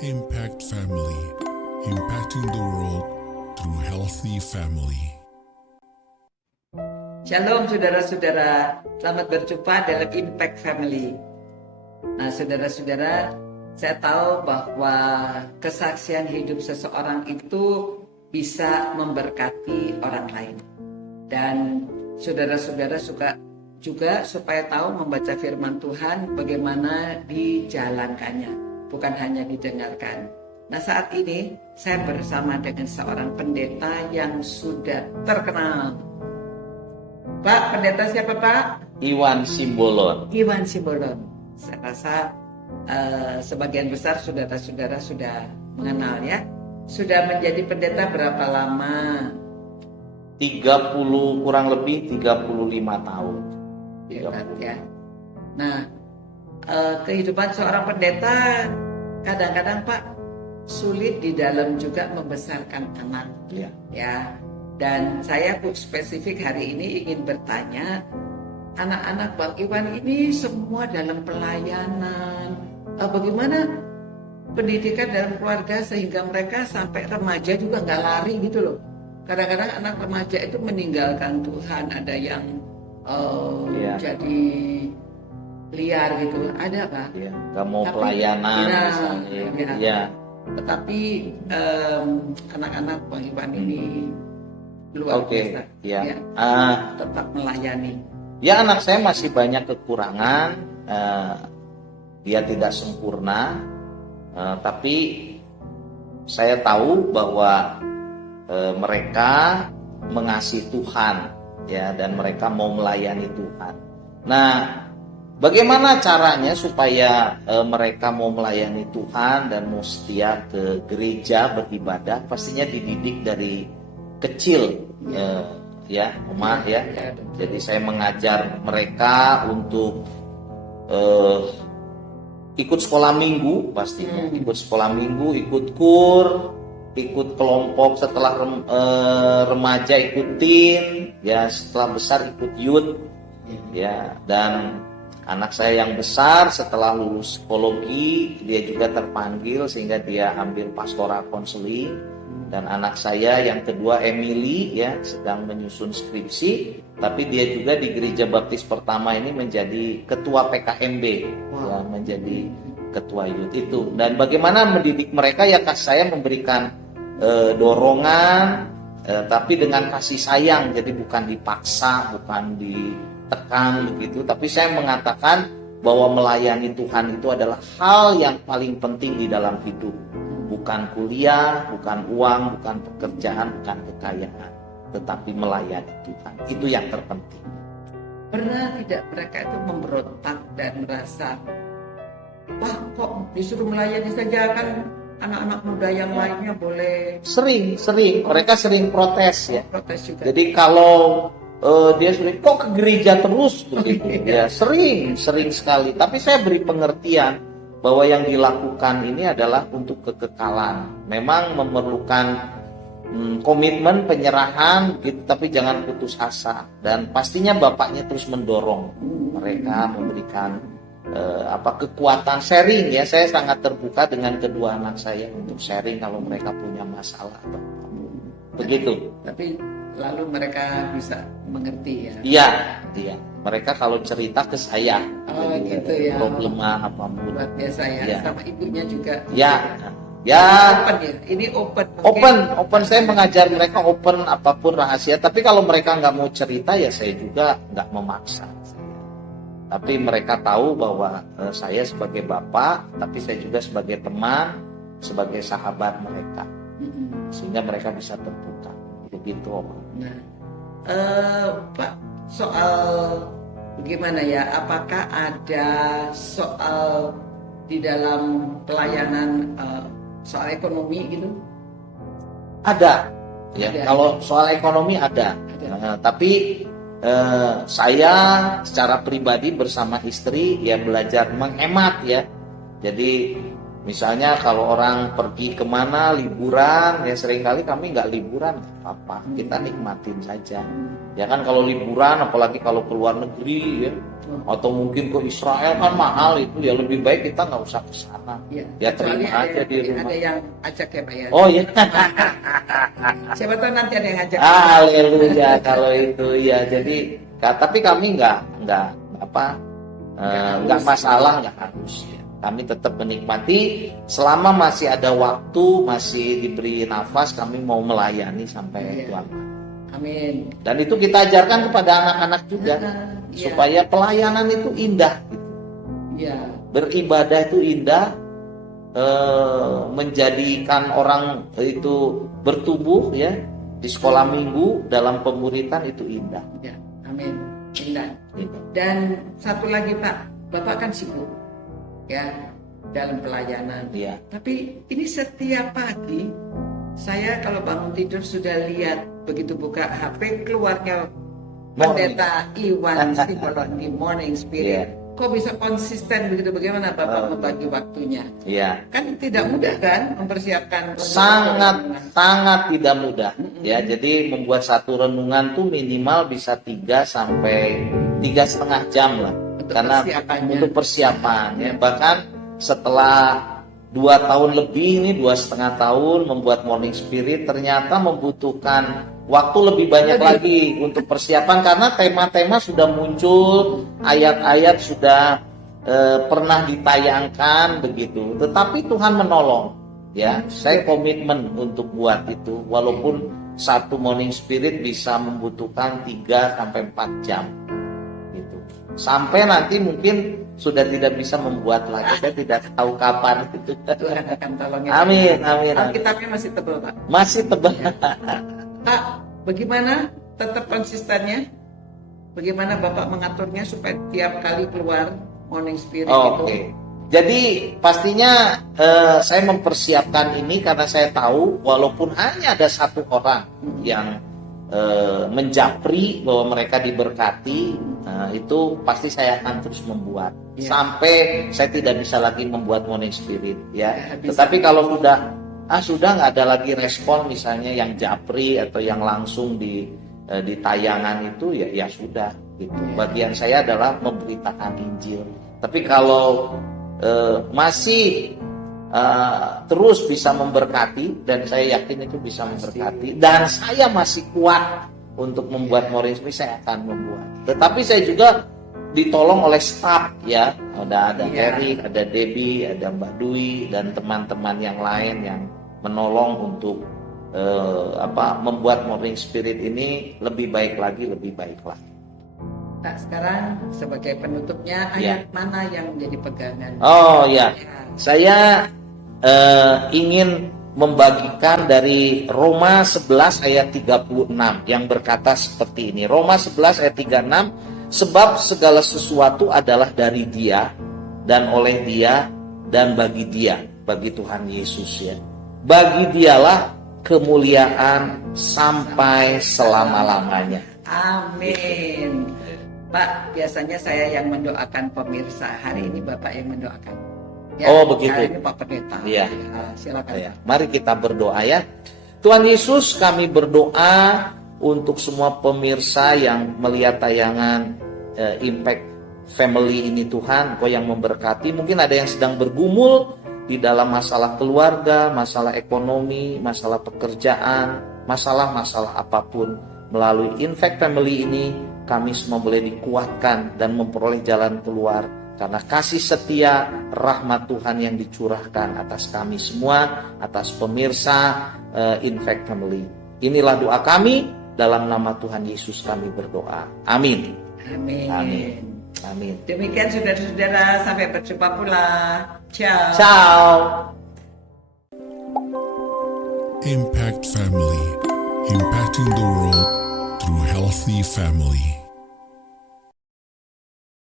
Impact Family, impacting the world through healthy family. Shalom saudara-saudara, selamat berjumpa dalam Impact Family. Nah saudara-saudara, saya tahu bahwa kesaksian hidup seseorang itu bisa memberkati orang lain. Dan saudara-saudara juga supaya tahu membaca firman Tuhan bagaimana dijalankannya, bukan hanya didengarkan. Nah saat ini saya bersama dengan seorang pendeta yang sudah terkenal. Pak, pendeta siapa Pak? Iwan Simbolon. Iwan Simbolon. Saya rasa sebagian besar saudara-saudara sudah mengenal ya. Sudah menjadi pendeta berapa lama? 30 kurang lebih 35 tahun. Hebat ya. Nah, kehidupan seorang pendeta kadang-kadang Pak sulit di dalam juga membesarkan anak. Ya. Ya. Dan saya spesifik hari ini ingin bertanya, anak-anak Bang Iwan ini semua dalam pelayanan. Bagaimana pendidikan dalam keluarga sehingga mereka sampai remaja juga nggak lari gitu loh. Kadang-kadang anak remaja itu meninggalkan Tuhan, ada yang jadi liar gitu, ada Pak? Ya, nggak mau pelayanan misalnya. Ya. Tetapi anak-anak Bang Iwan ini luar biasa, ya. tetap melayani. Ya, anak saya masih banyak kekurangan, dia tidak sempurna, tapi saya tahu bahwa mereka mengasihi Tuhan, ya, dan mereka mau melayani Tuhan. Nah, bagaimana caranya supaya mereka mau melayani Tuhan dan mau setia ke gereja beribadah? Pastinya dididik dari kecil, ya, Oma, ya. Jadi saya mengajar mereka untuk ikut sekolah minggu, pastinya ikut sekolah minggu, ikut kur, ikut kelompok setelah remaja ikutin, ya, setelah besar ikut youth, ya. Dan anak saya yang besar setelah lulus psikologi dia juga terpanggil sehingga dia ambil pastoral konseling. Dan anak saya yang kedua Emily, ya, sedang menyusun skripsi, tapi dia juga di Gereja Baptis Pertama ini menjadi ketua PKMB, ya, menjadi ketua youth itu. Dan bagaimana mendidik mereka, ya, saya memberikan dorongan, tapi dengan kasih sayang, jadi bukan dipaksa, bukan ditekan begitu, tapi saya mengatakan bahwa melayani Tuhan itu adalah hal yang paling penting di dalam hidup. Bukan kuliah, bukan uang, bukan pekerjaan, bukan kekayaan, tetapi melayani Tuhan. Itu yang terpenting. Pernah tidak mereka itu memberontak dan merasa, wah kok disuruh melayani saja, kan anak-anak muda yang lainnya boleh? Sering. Mereka sering protes, ya. Protes juga. Jadi kalau dia sering, kok ke gereja terus begitu? Ya, sering sekali. Tapi saya beri pengertian bahwa yang dilakukan ini adalah untuk kekekalan. Memang memerlukan komitmen, penyerahan gitu, tapi jangan putus asa. Dan pastinya bapaknya terus mendorong mereka, memberikan kekuatan, sharing, ya. Saya sangat terbuka dengan kedua anak saya untuk sharing kalau mereka punya masalah atau apapun. Begitu. Tapi lalu mereka bisa mengerti, ya. Iya. Mereka kalau cerita ke saya, gitu, ya. problema apapun. Luar biasa, ya. Ya. Sama ibunya juga. Ya. Open, ya. Ini open. Open. Saya mengajar mereka open, apapun rahasia. Tapi kalau mereka nggak mau cerita, ya saya juga nggak memaksa. Tapi mereka tahu bahwa saya sebagai bapak, tapi saya juga sebagai teman, sebagai sahabat mereka, sehingga mereka bisa terbuka. Begitu. Nah, Pak, soal bagaimana ya? Apakah ada soal di dalam pelayanan soal ekonomi gitu? Ada, ya. Ada. Kalau soal ekonomi ada. Tapi saya secara pribadi bersama istri, ya, belajar menghemat, ya. Jadi Misalnya kalau orang pergi kemana liburan, ya seringkali kami nggak liburan, nggak apa-apa, kita nikmatin saja. Ya kan kalau liburan, apalagi kalau ke luar negeri ya, atau mungkin ke Israel kan mahal itu, ya lebih baik kita nggak usah ke sana. Ya Kecuali terima aja di rumah. Ada yang ajak ya Pak ya. Oh iya. Siapa tahu nanti ada yang ajak. Haleluya kalau itu ya. Jadi tapi kami nggak masalah, nggak harus. Ya. Kami tetap menikmati selama masih ada waktu, masih diberi nafas, kami mau melayani sampai Tuhan. Amin. Dan itu kita ajarkan kepada anak-anak juga, supaya pelayanan itu indah. Gitu. Beribadah itu indah, menjadikan orang itu bertumbuh ya di sekolah minggu dalam pemuritan itu indah. Ya, amin. Indah. Dan satu lagi Pak, Bapak kan sibuk ya dalam pelayanan. Iya. Tapi ini setiap pagi saya kalau bangun tidur sudah lihat begitu buka HP keluarnya Pendeta Iwan Simbolon di Morning Spirit. Kok bisa konsisten begitu? Bagaimana Bapak membagi waktunya? Iya. Kan tidak mudah kan mempersiapkan. Sangat tidak mudah. Ya, jadi membuat satu renungan tuh minimal bisa 3 sampai 3,5 jam lah. Karena untuk persiapan ya. Bahkan setelah 2 tahun lebih ini 2,5 tahun membuat Morning Spirit ternyata membutuhkan waktu lebih banyak lagi untuk persiapan karena tema-tema sudah muncul, ayat-ayat sudah pernah ditayangkan begitu. Tetapi Tuhan menolong ya. Saya komitmen untuk buat itu walaupun satu Morning Spirit bisa membutuhkan 3 sampai 4 jam. Sampai nanti mungkin sudah tidak bisa membuat lagi. Saya tidak tahu kapan itu. Tuhan akan tolongin. Amin. Alkitabnya masih tebal Pak. Masih tebal. Ya. Pak, bagaimana tetap konsistennya? Bagaimana Bapak mengaturnya supaya tiap kali keluar Morning Spirit itu? Jadi pastinya saya mempersiapkan ini karena saya tahu walaupun hanya ada satu orang yang menjapri bahwa mereka diberkati, itu pasti saya akan terus membuat sampai saya tidak bisa lagi membuat Morning Spirit ya. Tetapi kalau sudah nggak ada lagi respon misalnya yang japri atau yang langsung di tayangan itu ya sudah gitu. Bagian saya adalah memberitakan Injil. Tapi kalau masih terus bisa memberkati dan saya yakin itu bisa memberkati dan saya masih kuat untuk membuat Morning Spirit, saya akan membuat. Tetapi saya juga ditolong oleh staf ya, ada Eric, ada Debbie, ada Mbak Dwi dan teman-teman yang lain yang menolong untuk membuat Morning Spirit ini lebih baik lagi. Nah, sekarang sebagai penutupnya ayat mana yang menjadi pegangan? Saya ingin membagikan dari Roma 11 ayat 36 yang berkata seperti ini. Roma 11 ayat 36, sebab segala sesuatu adalah dari Dia dan oleh Dia dan bagi Dia, bagi Tuhan Yesus ya. Bagi Dialah kemuliaan sampai selama-lamanya. Amin. Pak, biasanya saya yang mendoakan pemirsa. Hari ini Bapak yang mendoakan. Ya, begitu. Hari ini Pak Pendeta. Iya. Silakan. Ya. Mari kita berdoa ya. Tuhan Yesus, kami berdoa untuk semua pemirsa yang melihat tayangan Impact Family ini Tuhan, Engkau yang memberkati. Mungkin ada yang sedang bergumul di dalam masalah keluarga, masalah ekonomi, masalah pekerjaan, masalah-masalah apapun. Melalui Impact Family ini kami semua boleh dikuatkan dan memperoleh jalan keluar karena kasih setia rahmat Tuhan yang dicurahkan atas kami semua, atas pemirsa Impact Family. Inilah doa kami, dalam nama Tuhan Yesus kami berdoa. Amin. Demikian saudara-saudara, sampai berjumpa pula. Ciao. Impact Family, impacting the world through healthy family.